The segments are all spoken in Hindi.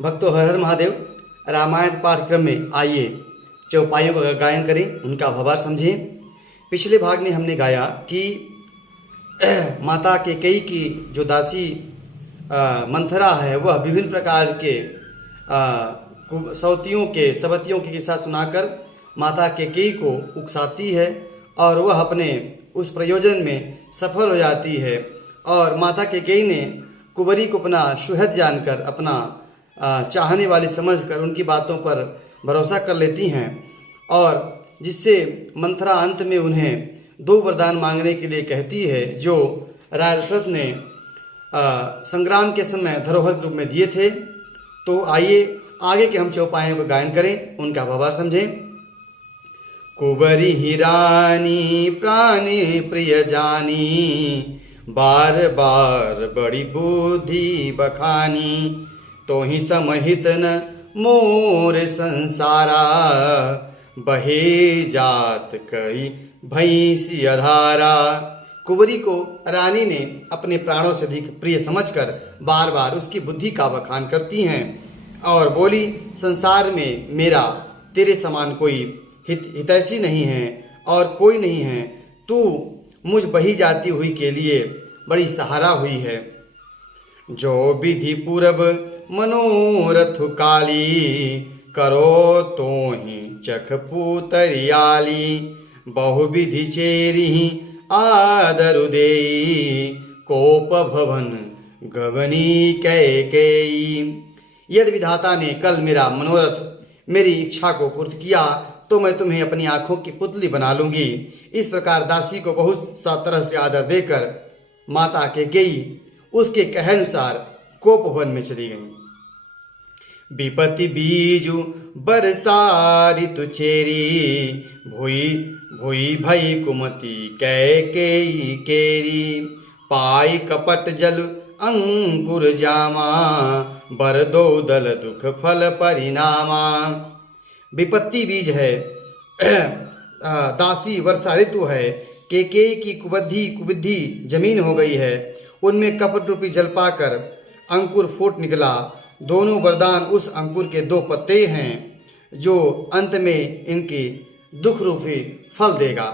भक्तों, हर हर महादेव। रामायण पाठ्यक्रम में आइए चौपाइयों का गायन करें, उनका भावार्थ समझें। पिछले भाग में हमने गाया कि माता कैकेयी की जो दासी मंथरा है वह विभिन्न प्रकार के सवतियों के किस्सा सुनाकर माता कैकेयी को उकसाती है और वह अपने उस प्रयोजन में सफल हो जाती है। और माता कैकेयी ने कुंवरी को अपना सुहृद जानकर, अपना चाहने वाली समझकर उनकी बातों पर भरोसा कर लेती हैं, और जिससे मंथरा अंत में उन्हें 2 वरदान मांगने के लिए कहती है जो राजा दशरथ ने संग्राम के समय धरोहर के रूप में दिए थे। तो आइए आगे के हम चौपाइयों का गायन करें, उनका भावार्थ समझें। कुंवरी ही रानी प्राणी प्रिय जानी, बार बार बड़ी बुद्धि बखानी, तो ही समहित न मोर संसारा, बहे जात कई भैंसी अधारा। कुंवरी को रानी ने अपने प्राणों से अधिक प्रिय समझकर बार बार उसकी बुद्धि का बखान करती हैं और बोली, संसार में मेरा तेरे समान कोई हितैषी नहीं है और कोई नहीं है, तू मुझ बही जाती हुई के लिए बड़ी सहारा हुई है। जो विधि पूरब मनोरथ काली, करो तो ही चख पूतरियाली, बहुविधि चेरी आदरु देई, कोप भवन गवनी कैकेयी। यदि विधाता ने कल मेरा मनोरथ, मेरी इच्छा को पूर्ण किया तो मैं तुम्हें अपनी आंखों की पुतली बना लूंगी। इस प्रकार दासी को बहुत सा तरह से आदर देकर माता कैकेयी उसके कहे अनुसार कोप भवन में चली गई। विपत्ति बीजु बरसारी तुचेरी, भुई भुई भई कुमति कैकेयी केरी, पाई कपट जल अंकुर जामा, बर दो दल दुख फल परिणामा। विपत्ति बीज है, दासी वर्षा ऋतु है, कैकेयी की कुबुद्धि जमीन हो गई है, उनमें कपट रूपी जल पाकर अंकुर फूट निकला। दोनों वरदान उस अंकुर के 2 पत्ते हैं जो अंत में इनकी दुख रूपी फल देगा।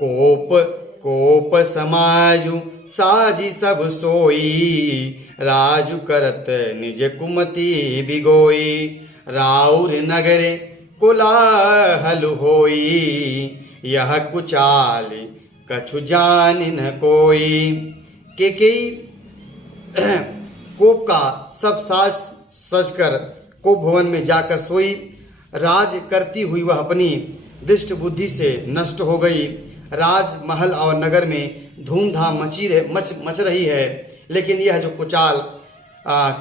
कोप समायु साजी सब सोई, राजु करत निज कुमति बिगोई, राउर नगरे कोलाहल होई, यह कुचाल कछु जान न कोई। कैकेयी कोप का सब साज सजकर कोप भवन में जाकर सोई। राज करती हुई वह अपनी दृष्ट बुद्धि से नष्ट हो गई। राजमहल और नगर में धूमधाम मच रही है, लेकिन यह जो कुचाल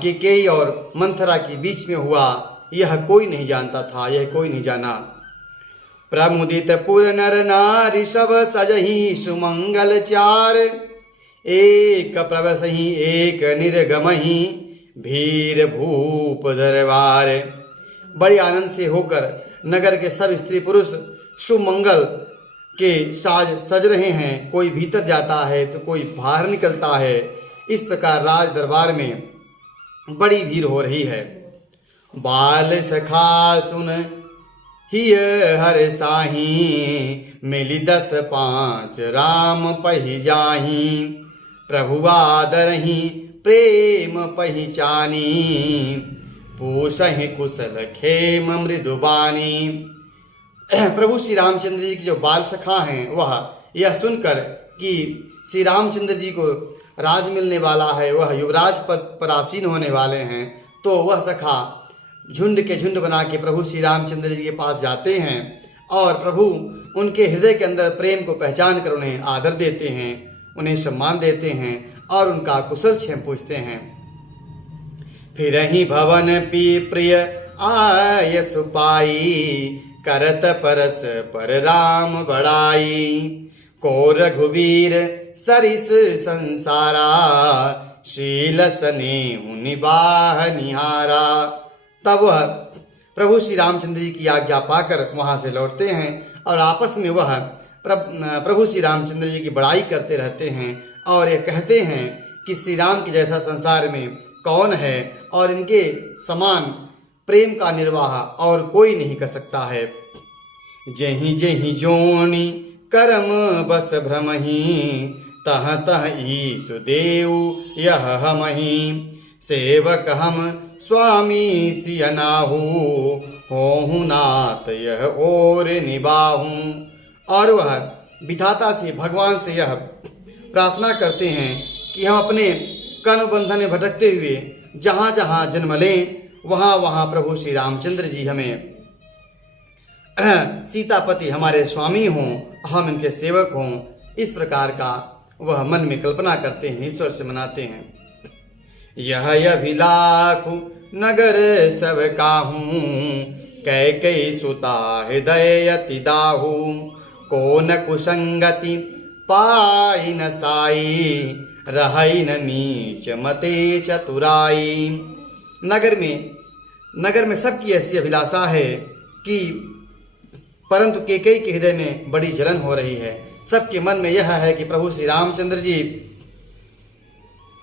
कैकेयी और मंथरा के बीच में हुआ यह कोई नहीं जानता था, यह कोई नहीं जाना। प्रमुदित पुर नर नारी सब सजही सुमंगल चार, एक प्रवसही एक निर्गमही, भीर भूप दरबार। बड़े आनंद से होकर नगर के सब स्त्री पुरुष सुमंगल के साज सज रहे हैं। कोई भीतर जाता है तो कोई बाहर निकलता है। इस प्रकार राज दरबार में बड़ी भीड़ हो रही है। बाल सखा सुन हिय हर साही, मिली 10-5 राम पही जाही, प्रभु आदरही प्रेम पहिचानी, पूसहि कुशल खेम मृदुबानी। प्रभु श्री रामचंद्र जी की जो बाल सखा हैं वह यह सुनकर कि श्री रामचंद्र जी को राज मिलने वाला है, वह युवराज पद पर आसीन होने वाले हैं, तो वह सखा झुंड के झुंड बना के प्रभु श्री रामचंद्र जी के पास जाते हैं और प्रभु उनके हृदय के अंदर प्रेम को पहचान कर उन्हें आदर देते हैं, उन्हें सम्मान देते हैं और उनका कुशल क्षेम पूछते हैं। फिर ही भवन पी प्रिय आय सुपाई, करत परस पर राम बड़ाई, को रघुवीर सरिस संसारा, शील स्नेह निबाह निहारा। तब वह प्रभु श्री रामचंद्र जी की आज्ञा पाकर वहाँ से लौटते हैं और आपस में वह प्रभु श्री रामचंद्र जी की बड़ाई करते रहते हैं और ये कहते हैं कि श्री राम के जैसा संसार में कौन है और इनके समान प्रेम का निर्वाह और कोई नहीं कर सकता है। जहीं जहीं जोनि करम बस भ्रमहि, तह तह ईसु देव यह हमहि। सेवक हम स्वामी सिय नाहु, होहु नाथ यह और निबाहूं। और वह विधाता से, भगवान से यह प्रार्थना करते हैं कि हम अपने कर्म बंधन में भटकते हुए जहाँ जहाँ जन्म लें वहाँ वहाँ प्रभु श्री रामचंद्र जी हमें सीतापति हमारे स्वामी हों, हम इनके सेवक हों। इस प्रकार का वह मन में कल्पना करते हैं, ईश्वर से मनाते हैं। यह अभिलाख नगर सब काहूँ, कैकई सुता हृदय अति दाहू। को न कुसंगति पाई न साई, रहई न नीच मते चतुराई। नगर में सबकी ऐसी अभिलाषा है कि परंतु केकई के हृदय में बड़ी जलन हो रही है। सबके मन में यह है कि प्रभु श्री रामचंद्र जी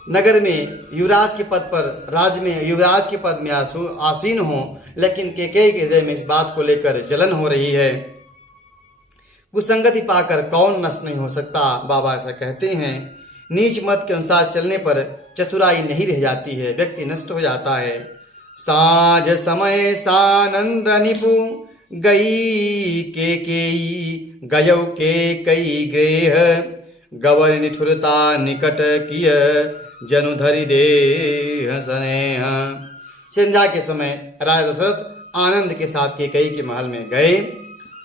नगर में युवराज के पद पर, राज्य में युवराज के पद में आसीन हों, लेकिन केकई के हृदय में इस बात को लेकर जलन हो रही है। कुसंगति पाकर कौन नष्ट नहीं हो सकता, बाबा ऐसा कहते हैं। नीच मत के अनुसार चलने पर चतुराई नहीं रह जाती है, व्यक्ति नष्ट हो जाता है। साँझ समय सानंद निपु, गई के गयौ के कई गृह। गवन निठुरता निकट किय, जनु धरि देह स्नेह। संध्या के समय राजा दशरथ आनंद के साथ केकई के महल में गए,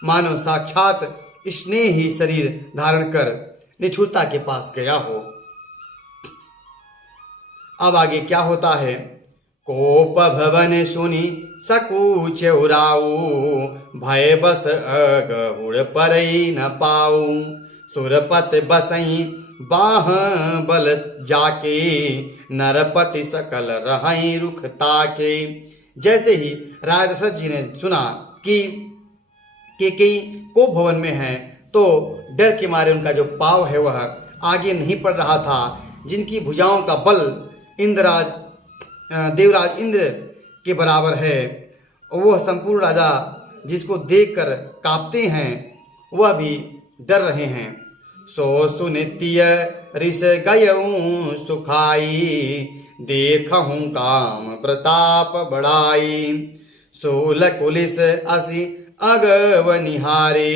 मानो साक्षात स्नेही शरीर धारण कर निठुरता के पास गया हो। अब आगे क्या होता है। कोप भवन सुनि सकूच उराऊ, भय बस अगहुड़ परई न पाऊ। सुरपत बसई बाह बल जाके, नरपति सकल रहई रुख ताके। जैसे ही राजा दशरथ जी ने सुना कि केकई कोप भवन में है, तो डर के मारे उनका जो पाव है वह आगे नहीं बढ़ रहा था। जिनकी भुजाओं का बल देवराज इंद्र के बराबर है, वह संपूर्ण राजा जिसको देखकर कांपते हैं, वह भी डर रहे हैं। सो सुनित्य ऋष गयऊं सुखाई, देखहूं काम प्रताप बढ़ाई। सोल कुलिस असि अगव निहारे,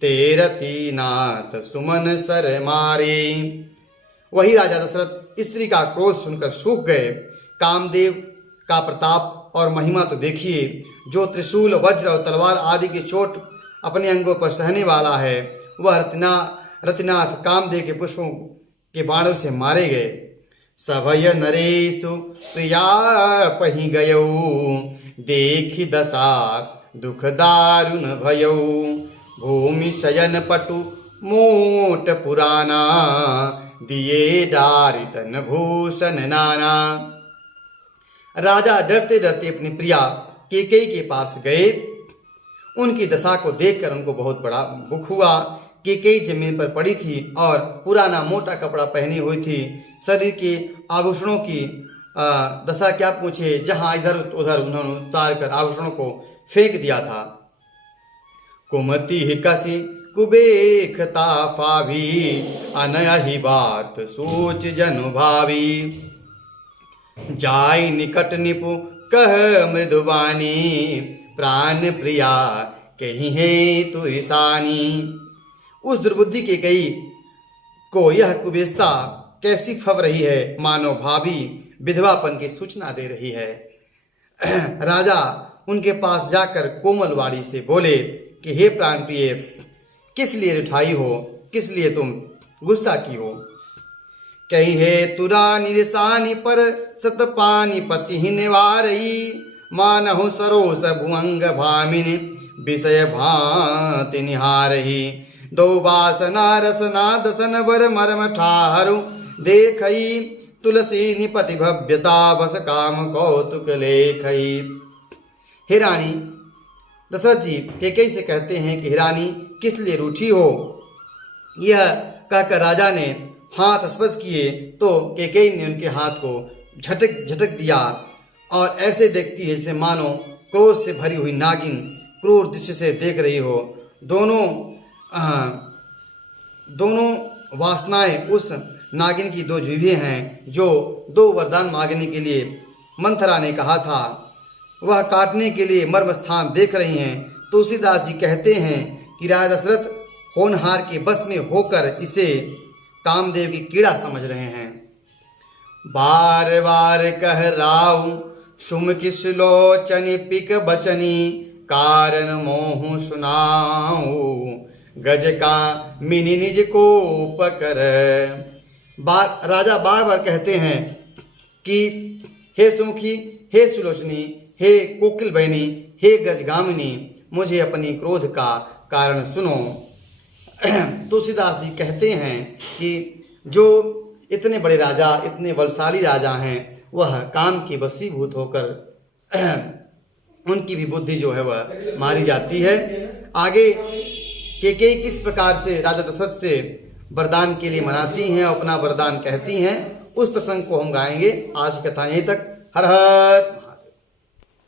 तेरती नाथ सुमन सर मारे। वही राजा दशरथ स्त्री का क्रोध सुनकर सूख गए। कामदेव का प्रताप और महिमा तो देखिए, जो त्रिशूल वज्र और तलवार आदि की चोट अपने अंगों पर सहने वाला है, वह रतिनाथ कामदेव के पुष्पों के बाणों से मारे गए। सभय नरेशु प्रिया पहि गयौ, देखी दशा दुख दारुण भयौ। भूमि शयन पटु मोट पुराना, दिए डारि तन भूषण नाना। राजा डरते डरते अपनी प्रिया केकई के पास गए। उनकी दशा को देखकर उनको बहुत बड़ा दुख हुआ। केकई जमीन पर पड़ी थी और पुराना मोटा कपड़ा पहनी हुई थी। शरीर के आभूषणों की दशा क्या पूछे, जहाँ इधर उधर उन्होंने उतार कर आभूषणों को फेंक दिया था। कुमति कसी कुबेखता फावी, अनयहि बात सोच जनु भावी। जाय निकट निपु कह मृदुवानी, प्राण प्रिया कहीं है तु ईशानी। उस दुर्बुद्धि के कई को यह कुबेस्ता कैसी फब रही है, मानो भाभी विधवापन की सूचना दे रही है। राजा उनके पास जाकर कोमल वाणी से बोले कि हे प्राण प्रिय, किस लिए रिठाई हो, किस लिए तुम गुस्सा की हो। कहीं है तुरानी रिसानी पर सतपानी पति निवारई, मानहु सरोस भुअंग भामिनी विषय भांति निहारही। दो वासना रसना दसन वर मरम ठाहरु, देखई तुलसी निपति भव्यता बस काम कौतुक लेखई। हे रानी, दशरथ जी केकई से कहते हैं कि हे रानी, किस लिए रूठी हो। यह कहकर राजा ने हाथ स्पर्श किए तो केकई ने उनके हाथ को झटक दिया और ऐसे देखती है जैसे मानो क्रोध से भरी हुई नागिन क्रूर दृष्टि से देख रही हो। दोनों वासनाएं उस नागिन की दो जीभें हैं जो दो वरदान मांगने के लिए मंथरा ने कहा था, वह काटने के लिए मर्म स्थान देख रही हैं। तुलसीदास जी कहते हैं कि राजा दशरथ होनहार के बस में होकर इसे कामदेव की कीड़ा समझ रहे हैं। बार बार कह राउ सुम किस लोचनि पिक बचनी कारण मोह सुनाऊ गज का मिनी निज को पकर। राजा बार बार कहते हैं कि हे सुमुखी, हे सुलोचनी, हे कोकिल बहनी, हे गजगामिनी, मुझे अपनी क्रोध का कारण सुनो। तुलसीदास जी कहते हैं कि जो इतने बड़े राजा, इतने बलशाली राजा हैं, वह काम के वशीभूत होकर उनकी भी बुद्धि जो है वह मारी जाती है। आगे कैकेयी किस प्रकार से राजा दशरथ से वरदान के लिए मनाती हैं, अपना वरदान कहती हैं, उस प्रसंग को हम गाएंगे। आज की कथा यहीं तक। हर हर